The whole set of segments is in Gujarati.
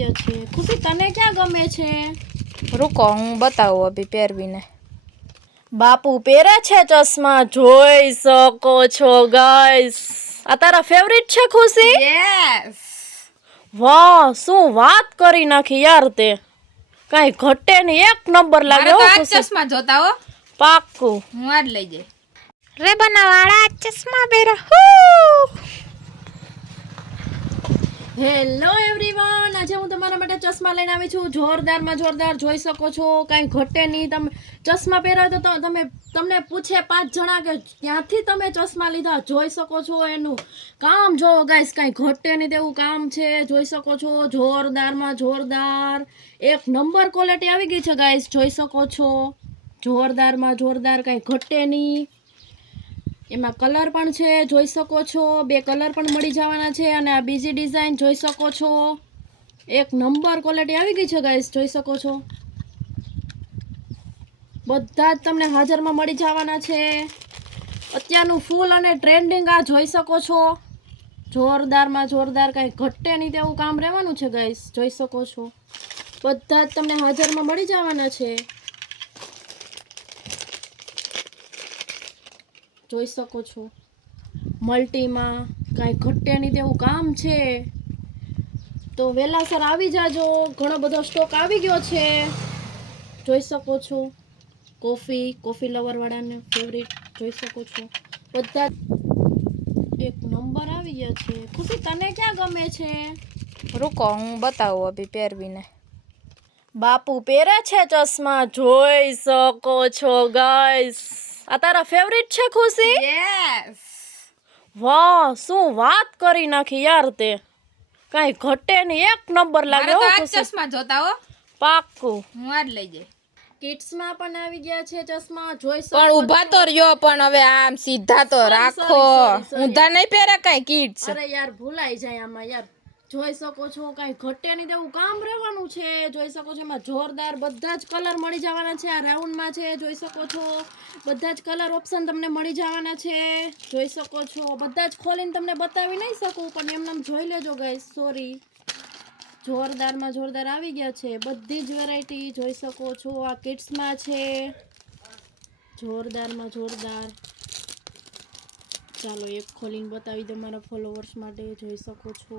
ગયા છે। ખુશી તને ક્યાં ગમે છે? रुको हूँ बताऊँ अभी पेरवीने। બાપુ પહેરે છે ચશ્મા, જોઈ શકો છો ગાઈસ। આ તારા ફેવરિટ છે ખુશી? यस વાહ, શું વાત કરી નાખી યાર તે। કાંઈ ઘટે નહીં, એક નંબર લાગે હો ખુશી। चश्मा जोता हो પાક્કું। हूँ आज लई जाए रे बनावाड़ा चश्मा पेरा हूँ। હેલો એવરીવન, આજે હું તમારા માટે ચશ્મા લઈને આવી છું। જોરદારમાં જોરદાર, જોઈ શકો છો, કાંઈ ઘટે નહીં। તમે ચશ્મા પહેરો તો તમને પૂછે 5 જણા કે ક્યાંથી તમે ચશ્મા લીધા। જોઈ શકો છો એનું કામ જોવો ગાઈસ, કાંઈ ઘટે નહીં તેવું કામ છે। જોઈ શકો છો જોરદારમાં જોરદાર, એક નંબર ક્વોલિટી આવી ગઈ છે ગાઈસ। જોઈ શકો છો જોરદારમાં જોરદાર, કાંઈ ઘટે નહીં। એમાં કલર પણ છે, જોઈ શકો છો, 2 કલર પણ મળી જવાના છે। અને આ બીજી ડિઝાઇન જોઈ શકો છો, એક નંબર ક્વોલિટી આવી ગઈ છે ગાઈસ। જોઈ શકો છો બધા જ તમને હાજરમાં મળી જવાના છે। અત્યારનું ફૂલ અને ટ્રેન્ડિંગ આ જોઈ શકો છો જોરદારમાં જોરદાર, કાંઈ ઘટે નહીં તેવું કામ રહેવાનું છે ગાઈસ। જોઈ શકો છો બધા જ તમને હાજરમાં મળી જવાના છે। જોઈ શકો છો મલ્ટીમાં, કાંઈ ઘટે નહીં તેવું કામ છે। તો વહેલાસર આવી જાજો, ઘણો બધો સ્ટોક આવી ગયો છે। જોઈ શકો છો કોફી લવરવાળાને ફેવરિટ, જોઈ શકો છો બધા એક નંબર આવી ગયા છે। ખુશી તને ક્યાં ગમે છે? रुको हूँ बताऊँ अभी पेरवीने। બાપુ પહેરે છે ચશ્મા, જોઈ શકો છો ગાઈસ। આ તારા ફેવરિટ છે ખુશી? यस વાહ, શું વાત કરી નાખી યાર તે। કાંઈ ઘટે નહીં, એક નંબર લાગે હો ખુશી। चश्मा जोता हो પાક્કું। हूँ आज लई जाए કિડ્સમાં પણ આવી ગયા છે ચશ્મા, જોઈ શકો પણ ઊભા તો રહ્યો, પણ હવે આમ સીધા તો રાખો। sorry. ઊંધા નહીં પહેરે કાંઈ કિડ્સ। અરે યાર ભૂલાઈ જાય આમાં યાર। જોઈ શકો છો કાંઈ ઘટે નહીં તેવું કામ રહેવાનું છે। જોઈ શકો છો એમાં જોરદાર બધા જ કલર મળી જવાના છે। આ રાઉન્ડમાં છે, જોઈ શકો છો બધા જ કલર ઓપ્શન તમને મળી જવાના છે। જોઈ શકો છો બધા જ ખોલીને તમને બતાવી નહીં શકું, પણ એમને જોઈ લેજો ગાઈસ, સોરી। જોરદારમાં જોરદાર આવી ગયા છે બધી જ વેરાયટી, જોઈ શકો છો આ કિડ્સમાં છે જોરદારમાં જોરદાર। ચાલો એક ખોલીને બતાવી દો મારા ફોલોવર્સ માટે। જોઈ શકો છો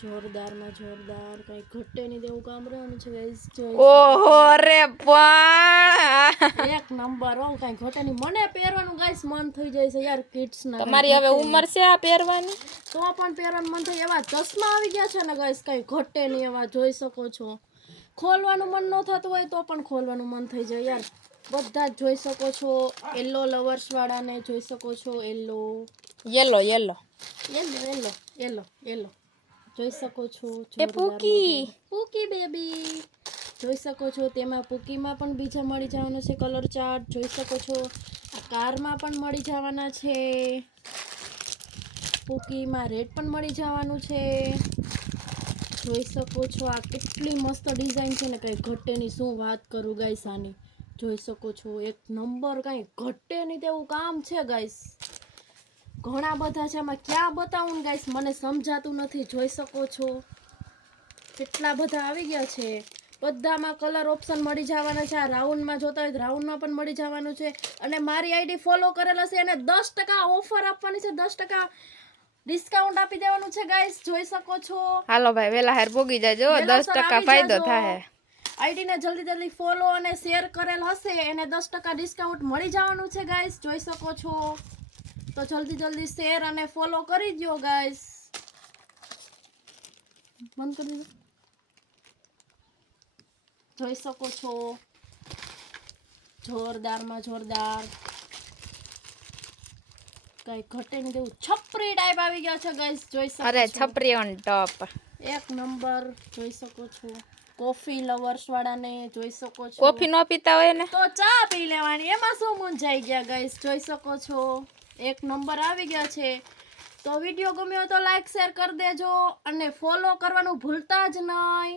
જોરદારમાં જોરદાર, કાંઈ ઘટે નહીં તેવું કામ રહેવાનું છે ગાઈસ। ઓહો રે પણ એક નંબર હો, કાંઈ ઘટે નહીં। મને પહેરવાનું ગાઈસ મન થઈ જાય છે યાર કિડ્સના। તમારી હવે ઉંમર છે આ પહેરવાની? તો પણ પહેરવાનું મન થાય એવા ચશ્મા આવી ગયા છે ને ગાઈસ, કાંઈ ઘટે નહીં એવા। જોઈ શકો છો ખોલવાનું મન ન થતું હોય તો પણ ખોલવાનું મન થઈ જાય યાર। બધા જ જોઈ શકો છો યલો લવર્સ વાળાને, જોઈ શકો છો yellow yellow yellow yellow yellow yellow yellow, જોઈ શકો છો એ પૂકી પૂકી બેબી, જોઈ શકો છો તેમાં પૂકીમાં પણ બીજા મળી જવાનું છે કલર ચાર્ટ। જોઈ શકો છો આ કારમાં પણ મળી જવાના છે, પૂકીમાં રેડ પણ મળી જવાનું છે। જોઈ શકો છો આ કેટલી મસ્ત ડિઝાઇન છે ને, કાંઈ ઘટે નહીં, શું વાત કરું ગાઈસ આની। જોઈ શકો છો એક નંબર, કાંઈ ઘટે નહીં તેવું કામ છે ગાઈસ। ઘણા બધા છે, આમાં ક્યાં બતાવું ગાઈસ, મને સમજાતું નથી। જોઈ શકો છો કેટલા બધા આવી ગયા છે, બધામાં કલર ઓપ્શન મળી જવાના છે। આ રાઉન્ડમાં જોતા હોય તો રાઉન્ડમાં પણ મળી જવાનું છે। અને મારી આઈડી ફોલો કરેલા છે એને 10% ઓફર આપવાની છે, 10% ડિસ્કાઉન્ટ આપી દેવાનું છે ગાઈસ। જોઈ શકો છો હાલો ભાઈ વેલા હાર પોગી જાજો, 10% ફાયદો થાય। આઈડીને જલ્દી ફોલો અને શેર કરેલ હશે એને 10% ડિસ્કાઉન્ટ મળી જવાનું છે ગાઈસ। જોઈ શકો છો તો જલ્દી શેર અને ફોલો કરી દો ગાઈસ। બંધ કરી દીધું? જોઈ શકો છો જોરદારમાં જોરદાર, કઈ ઘટે નહીં તેવું છપરી ટાઈપ આવી ગયા છે ગાઈસ। જોઈ શકો અરે છો છપરી ઓન ટોપ, એક નંબર। જોઈ શકો છો કોફી લવર્સ વાળાને, જોઈ શકો છો કોફી નો પીતા હોય ને તો ચા પી લેવાની, એમાં શું મૂંઝાઈ ગયા ગાઈસ। જોઈ શકો છો એક નંબર આવી ગયા છે। તો વિડીયો ગમ્યો હોય તો લાઈક શેર કરી દેજો અને ફોલો કરવાનું ભૂલતા જ નહીં।